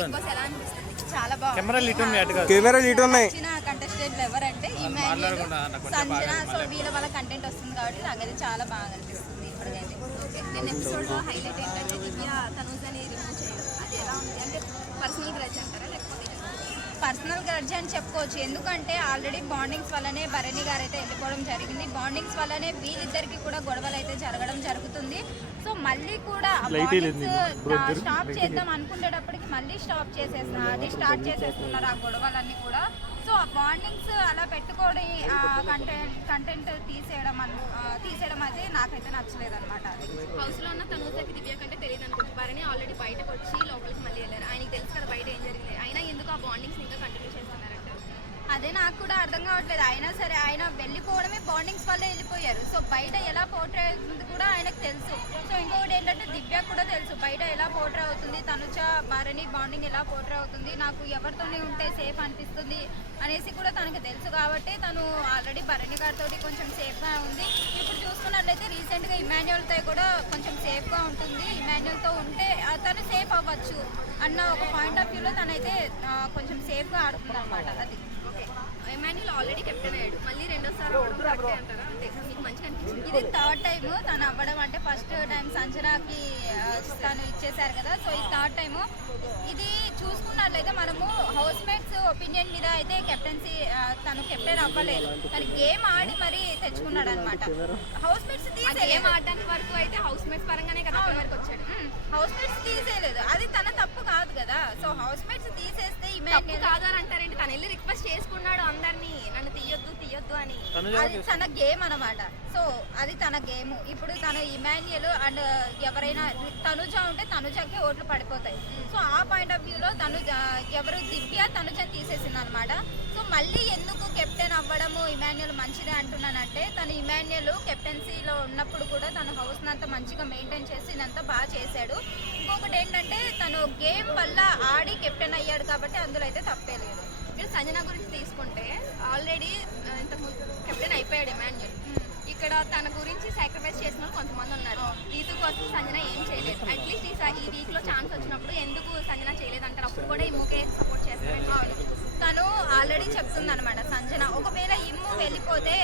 చూడండి. చాలా బాగుంది. కెమెరా లీట్ ఉన్నాయి. కంటెస్టెంట్లు ఎవరంటే ఇమాన్యుయల్, సంజన. సో వీళ్ళ వాళ్ళ కంటెంట్ వస్తుంది కాబట్టి నాకైతే చాలా బాగా అనిపిస్తుంది ఇప్పటికైతే. నేను ఎపిసోడ్లో హైలైట్ ఏంటంటే దివ్య తనూజని రిమూవ్ చేయడం, అది ఎలా ఉంది అంటే పర్సనల్ గ్రడ్జ్ అంటారా లేకపోతే పర్సనల్ గ్రడ్జ్ అని చెప్పుకోవచ్చు. ఎందుకంటే ఆల్రెడీ బాండింగ్స్ వల్లనే భరణి గారు అయితే వెళ్ళిపోవడం జరిగింది. బాండింగ్స్ వల్లనే వీళ్ళిద్దరికి కూడా గొడవలు అయితే జరగడం జరుగుతుంది. సో మళ్ళీ కూడా స్టాప్ చేద్దాం అనుకునేటప్పటికి మళ్ళీ స్టార్ట్ చేసేస్తున్నారు ఆ గొడవలన్నీ కూడా. సో ఆ బాండింగ్స్ అలా పెట్టుకొని కంటెంట్ తీసేయడం అయితే నాకైతే నచ్చలేదు అనమాట. హౌస్లో ఉన్న తనూజకి దివ్య కంటే తెలియదు అనుకుంటున్నారు. భరణి ఆల్రెడీ బయటకు వచ్చి లోపలికి మళ్ళీ వెళ్ళారు. ఆయనకి తెలుసు కదా బయట ఏం జరిగింది. అయినా ఎందుకు ఆ బాండింగ్స్ ఇంకా కంటిన్యూ చేస్తున్నారంటే అదే నాకు కూడా అర్థం కావట్లేదు. అయినా సరే ఆయన వెళ్ళిపోవడమే బాండింగ్స్ వల్లే వెళ్ళిపోయారు. సో బయట ఎలా పోర్ట్రే అవుతుంది కూడా ఆయనకు తెలుసు. సో ఇంకొకటి ఏంటంటే దివ్యకు కూడా తెలుసు బయట ఎలా పోర్ట్రే అవుతుంది, తనుజ భరణి బాండింగ్ ఎలా పోర్ట్రే అవుతుంది, నాకు ఎవరితోనే ఉంటే సేఫ్ అనిపిస్తుంది అనేసి కూడా తనకు తెలుసు. కాబట్టి తను ఆల్రెడీ భరణి గారితో కొంచెం సేఫ్గా ఉంది. ఇప్పుడు చూసుకున్నట్లయితే రీసెంట్గా ఇమాన్యుయల్తో కూడా కొంచెం సేఫ్గా ఉంటుంది. ఇమాన్యుయల్తో ఉంటే తను సేఫ్ అవ్వచ్చు అన్న ఒక పాయింట్ ఆఫ్ వ్యూలో తనైతే కొంచెం సేఫ్గా ఆడుతుంది అనమాట. అది ఇమాన్యుయల్ ఆల్రెడీ కెప్టెన్ అయ్యాడు, మళ్ళీ రెండోసారి అంటారా? అంటే మీకు మంచిగా అనిపించింది. ఇది థర్డ్ టైం తను అవ్వడం. అంటే ఫస్ట్ టైం సంజనాకి తను ఇచ్చేసారు కదా. సో ఇది థర్డ్ టైము. ఇది చూసుకున్నట్లయితే మనము హౌస్ మేట్స్ ఒపీనియన్ మీద అయితే కెప్టెన్సీ తను కెప్టెన్ అవ్వలేదు. తను గేమ్ ఆడి మరీ తెచ్చుకున్నాడు అనమాట. హౌస్ మేట్స్ గేమ్ ఆడడానికి వరకు అయితే హౌస్ మేట్స్ పరంగానే కదా వరకు వచ్చాడు. హౌస్ మేట్స్ తీసేయలేదు, అది తన తప్పు కాదు కదా. సో హౌస్ మేట్స్ తీసేస్తే ఇమాన్యుయల్ కాదు అని అంటారేంటి? తను వెళ్ళి రిక్వెస్ట్ చేసుకున్నాడు అందరినీ, నన్ను తీయొద్దు అని. అది తన గేమ్ అనమాట. సో అది తన గేమ్. ఇప్పుడు తను ఇమాన్యుయల్ అండ్ ఎవరైనా తనుజ ఉంటే తనుజకి ఓట్లు పడిపోతాయి. సో ఆ పాయింట్ ఆఫ్ వ్యూలో ఎవరు దివ్య తనుజని తీసేసింది అనమాట. సో మళ్ళీ ఎందుకు కెప్టెన్ అవ్వడము ఇమాన్యుయల్ మంచిదే అంటున్నానంటే తను ఇమాన్యుయల్ కెప్టెన్సీలో ఉన్నప్పుడు కూడా తను హౌస్ని అంతా మంచిగా మెయింటైన్ చేసి ఇదంతా బాగా చేశాడు. ఇంకొకటి ఏంటంటే తను గేమ్ వల్ల ఆడి కెప్టెన్ అయ్యాడు కాబట్టి అందులో అయితే తప్పే లేదు. మీరు సంజన గురించి తీసుకుంటే ఆల్రెడీ ఇంతకుముందు కెప్టెన్ అయిపోయాడు ఇమాన్యుయల్. ఇక్కడ తన గురించి సాక్రిఫైస్ చేసిన వాళ్ళు కొంతమంది ఉన్నారు. రీతు కోసం సంజన ఏం చేయలేదు. అట్లీస్ట్ ఈ వీక్లో ఛాన్స్ వచ్చినప్పుడు ఎందుకు సంజన చేయలేదు అంటారు. అప్పుడు కూడా ఇమ్ముకే సపోర్ట్ చేస్తారు. తను ఆల్రెడీ చెప్తుంది అనమాట సంజన. ఒకవేళ ఇమ్ము వెళ్ళిపోతే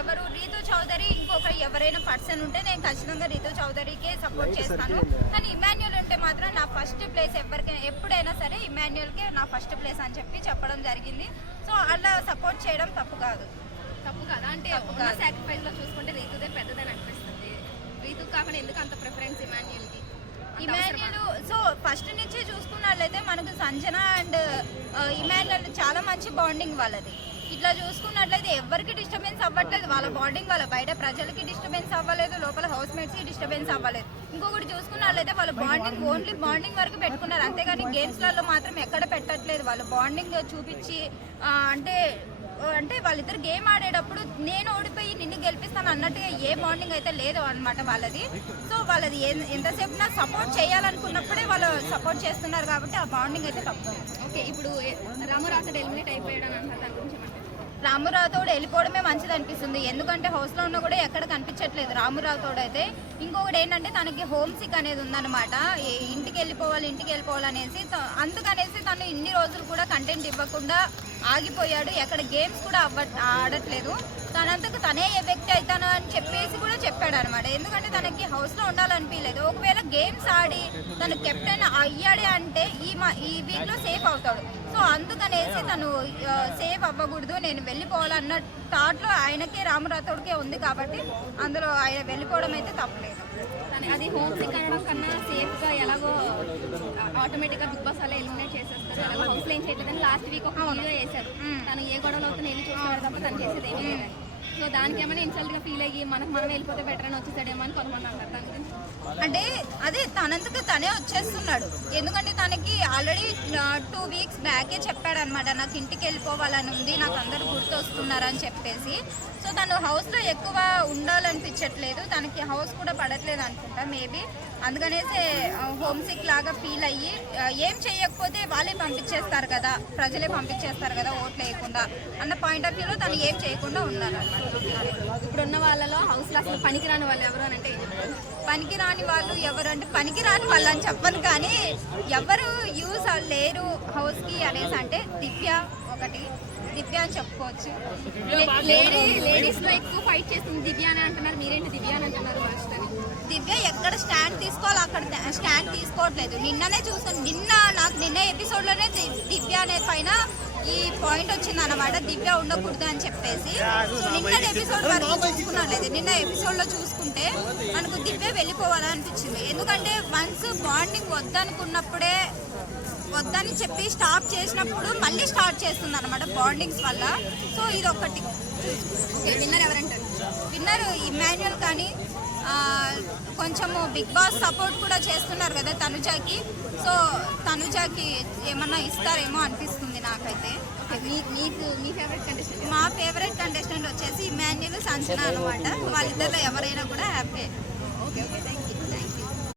ఎవరు రీతు చౌదరి ఇంకొక ఎవరైనా పర్సన్ ఉంటే నేను ఖచ్చితంగా రీతు చౌదరికే సపోర్ట్ చేస్తాను. కానీ ఇమాన్యుయల్ ఉంటే మాత్రం నా ఫస్ట్ ప్లేస్ ఎప్పుడైనా సరే ఇమాన్యుయల్కే నా ఫస్ట్ ప్లేస్ అని చెప్పడం జరిగింది. సో అలా సపోర్ట్ చేయడం తప్పు కాదు అంటే సాక్రిఫైస్ లో చూసుకుంటే రీతుదే పెద్దదని అనిపిస్తుంది. రీతు కాకుండా ఎందుకు అంత ప్రిఫరెన్స్ ఇమాన్యుయల్కి? సో ఫస్ట్ నుంచి చూసుకున్నట్లయితే మనకు సంజన అండ్ ఇమాన్యుయల్ చాలా మంచి బాండింగ్ వాళ్ళది. ఇట్లా చూసుకున్నట్లయితే ఎవరికి డిస్టర్బెన్స్ అవ్వట్లేదు. వాళ్ళ బాండింగ్ వాళ్ళ బయట ప్రజలకి డిస్టర్బెన్స్ అవ్వలేదు, లోపల హౌస్ మేట్స్కి డిస్టర్బెన్స్ అవ్వలేదు. ఇంకొకటి చూసుకున్నట్లయితే వాళ్ళ బాండింగ్ ఓన్లీ బాండింగ్ వరకు పెట్టుకున్నారు. అంతేగాని గేమ్స్లలో మాత్రం ఎక్కడ పెట్టట్లేదు. వాళ్ళ బాండింగ్ చూపించి అంటే వాళ్ళిద్దరు గేమ్ ఆడేటప్పుడు నేను ఓడిపోయి నిన్ను గెలిపిస్తాను అన్నట్టుగా ఏ బాండింగ్ అయితే లేదు అనమాట వాళ్ళది. సో వాళ్ళది ఎంతసేపు నా సపోర్ట్ చేయాలనుకున్నప్పుడే వాళ్ళు సపోర్ట్ చేస్తున్నారు కాబట్టి ఆ బాండింగ్ అయితే తప్పు. ఓకే, ఇప్పుడు రామురాథోడ్ ఎలిమినేట్ అయిపోయాడు అని అంటారు. దాని గురించి రామురాథోడ్ వెళ్ళిపోవడమే మంచిది అనిపిస్తుంది. ఎందుకంటే హౌస్లో ఉన్నా కూడా ఎక్కడ కనిపించట్లేదు రామురాథోడ్ అయితే. ఇంకొకటి ఏంటంటే తనకి హోమ్ సిక్ అనేది ఉందన్నమాట. ఇంటికి వెళ్ళిపోవాలి అనేసి అందుకనేసి తను ఇన్ని రోజులు కూడా కంటెంట్ ఇవ్వకుండా ఆగిపోయాడు. ఎక్కడ గేమ్స్ కూడా ఆడట్లేదు. తనంతకు తనే వ్యక్తి అవుతాను అని చెప్పేసి కూడా చెప్పాడు అనమాట. ఎందుకంటే తనకి హౌస్లో ఉండాలనిపించలేదు. ఒకవేళ గేమ్స్ ఆడి తను కెప్టెన్ అయ్యాడే అంటే ఈ వీక్లో సేఫ్ అవుతాడు. సో అందుకనేసి తను సేఫ్ అవ్వకూడదు, నేను వెళ్ళిపోవాలన్న థాట్లో ఆయనకే రామురాథోడ్కే ఉంది కాబట్టి అందులో ఆయన వెళ్ళిపోవడం అయితే తప్పలేదు. అది హోమ్ సిక్ అనడం కన్నా సేఫ్గా ఎలాగో ఆటోమేటిక్గా బిగ్ బాస్ అలా ఎలిమినేట్ చేసేస్తారు. అలాగే హౌస్లో ఏం చేయలేదని లాస్ట్ వీక్ ఒక వీడియో చేశారు. తను ఏ గొడవలు అవుతుంది వెళ్ళి చూస్తున్నారు తప్ప తను చేసేది ఏమీ లేదని. సో దానికి ఏమైనా ఇన్సల్ట్గా ఫీల్ అయ్యి మనం వెళ్ళిపోతే బెటర్ అని వచ్చేసాడేమో అని కొంతమంది అంటారు. దాని గురించి అంటే అదే తనందుకు తనే వచ్చేస్తున్నాడు. ఎందుకంటే తనకి ఆల్రెడీ 2 వీక్స్ బ్యాకే చెప్పాడనమాట, నాకు ఇంటికి వెళ్ళిపోవాలని ఉంది, నాకు అందరూ గుర్తొస్తున్నారు అని చెప్పేసి. సో తను హౌస్లో ఎక్కువ ఉండాలనిపించట్లేదు. తనకి హౌస్ కూడా పడట్లేదు అనుకుంటా మేబీ. అందుకనేసి హోమ్ సిక్ లాగా ఫీల్ అయ్యి ఏం చేయకపోతే వాళ్ళే పంపించేస్తారు కదా, ప్రజలే పంపించేస్తారు కదా ఓట్లు వేయకుండా అన్న పాయింట్ ఆఫ్ వ్యూలో తను ఏం చేయకుండా ఉన్నారు అన్నమాట. ఇప్పుడున్న వాళ్ళలో హౌస్లో అసలు పనికిరాని వాళ్ళు ఎవరు అని అంటే పనికిరాని వాళ్ళు ఎవరు అంటే పనికిరాని వాళ్ళు అని చెప్పను, కానీ ఎవరు యూజ్ లేరు హౌస్కి అనేసి అంటే దివ్య ఒకటి, దివ్య అని చెప్పుకోవచ్చు. లేడీస్ లో ఎక్కువ ఫైట్ చేస్తుంది దివ్య అని అంటున్నారు, మీరేంటి దివ్య అని అంటున్నారు ఫస్ట్ అని? దివ్య ఎక్కడ స్టాండ్ తీసుకోవాలో అక్కడ స్టాండ్ తీసుకోవట్లేదు. నిన్ననే చూసాను, నిన్న ఎపిసోడ్లోనే దివ్య అనే పైన ఈ పాయింట్ వచ్చింది అన్నమాట, దివ్య ఉండకూడదు అని చెప్పేసి. సో నిన్న ఎపిసోడ్ వరకు చూసుకున్నట్లేదు, నిన్న ఎపిసోడ్లో చూసుకుంటే మనకు దివ్య వెళ్ళిపోవాలనిపించింది. ఎందుకంటే వన్స్ బాండింగ్ వద్దనుకున్నప్పుడే వద్దని చెప్పి స్టాప్ చేసినప్పుడు మళ్ళీ స్టార్ట్ చేస్తుంది అనమాట బాండింగ్స్ వల్ల. సో ఇది ఒకటి. విన్నర్ ఎవరంటారు? విన్నర్ ఇమాన్యుయల్ కానీ కొంచెము బిగ్ బాస్ సపోర్ట్ కూడా చేస్తున్నారు కదా తనుజాకి. సో తనుజాకి ఏమన్నా ఇస్తారేమో అనిపిస్తుంది నాకైతే. మీ ఫేవరెట్ కంటెస్టెంట్? మా ఫేవరెట్ కంటెస్టెంట్ వచ్చేసి ఇమాన్యుయల్, సంచన అనమాట. వాళ్ళిద్దరిలో ఎవరైనా కూడా హ్యాపీ.